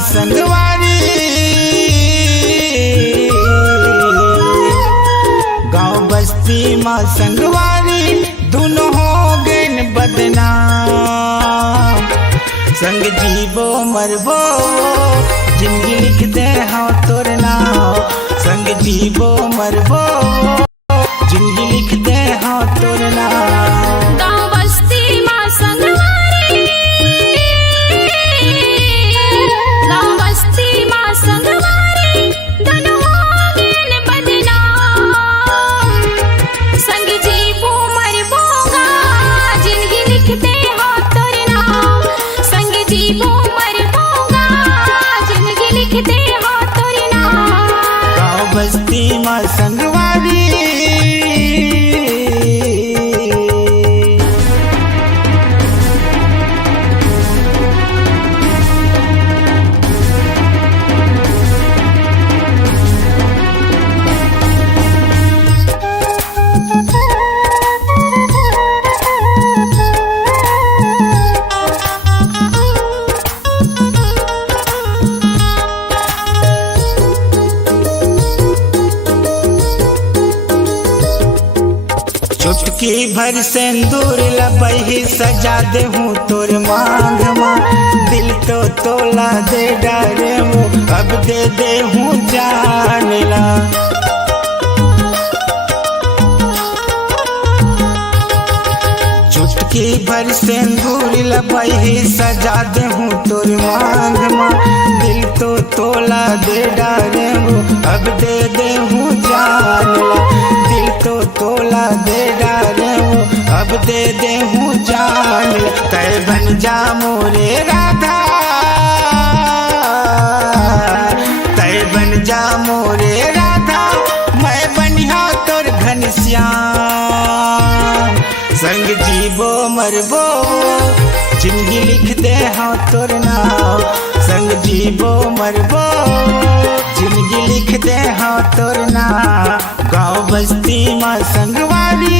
संगवारी गांव बस्ती माँ संगवारी दोनों हो गए बदनाम। संग जीवो मरबो जिंदगी लिख दे हाँ तोर नाम। संग जीवो मरबो जिंदगी लिख दे हाँ तोर नाम। गांव बस्ती माँ संगवारी गांव बस्ती माँ संगवारी दोनों हो गए बदनाम। संग जीवो मरबो जिंदगी लिख दे हाँ तोर नाम। संग जीवो मरबो जिंदगी लिख दे हाँ तोर नाम। गांव बस्ती माँ संगवारी चुटकी भर सिंदूर लबही सजा दे हूँ तोर मांग माँ। दिल तो तोला दे डारे हूँ अब दे दे हूँ जान ला। चुटकी भर सिंदूर लबही सजा दे हूँ तोर मांग माँ। दिल तो तोला दे डारे हूँ अब दे दे हूँ जान ला। दिल तो तोला दे डारे हूँ अब दे दे हूँ जान ला। तय बन जा मोरे राधा तय बन जा मोरे राधा मैं बनिया तोर घनश्याम। संग जीवो मरबो जिंदगी लिख दे हाँ तोर नाम। संग जीवो मरबो जिंदगी लिख दे हाँ तोर नाम। गांव बस्ती माँ संगवारी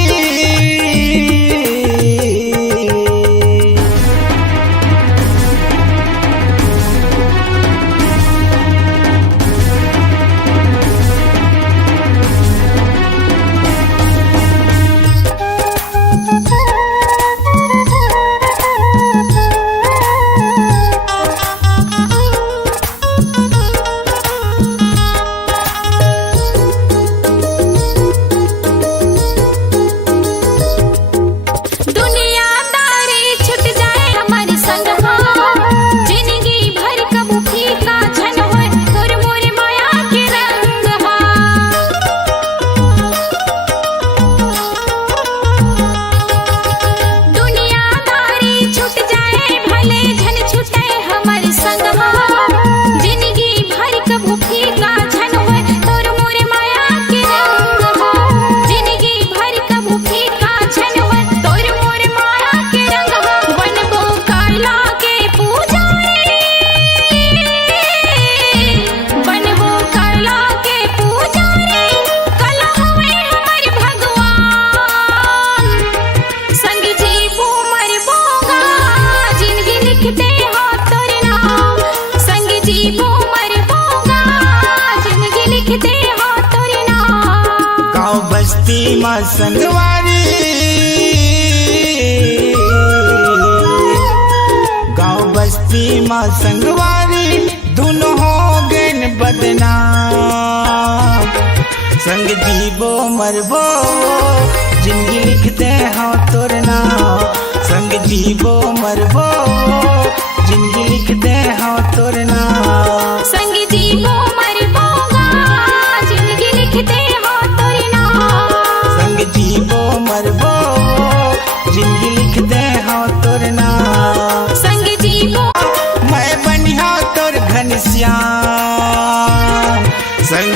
बस्ती माँ संगवारी गांव बस्ती माँ संगवारी दोनों हो गए बदनाम। संग जीवो मरबो जिंदगी लिख दे हाँ तोर नाम। संग जीवो मरबो जिंदगी लिख दे हाँ तोर नाम। संग जीवो मरबो जिंदगी लिख दे हाँ तोर नाम। संग जीवो मरबो जिंदगी लिख दे हाँ तोर नाम। संग जीवो मैं बनिया तोर घनश्याम। संग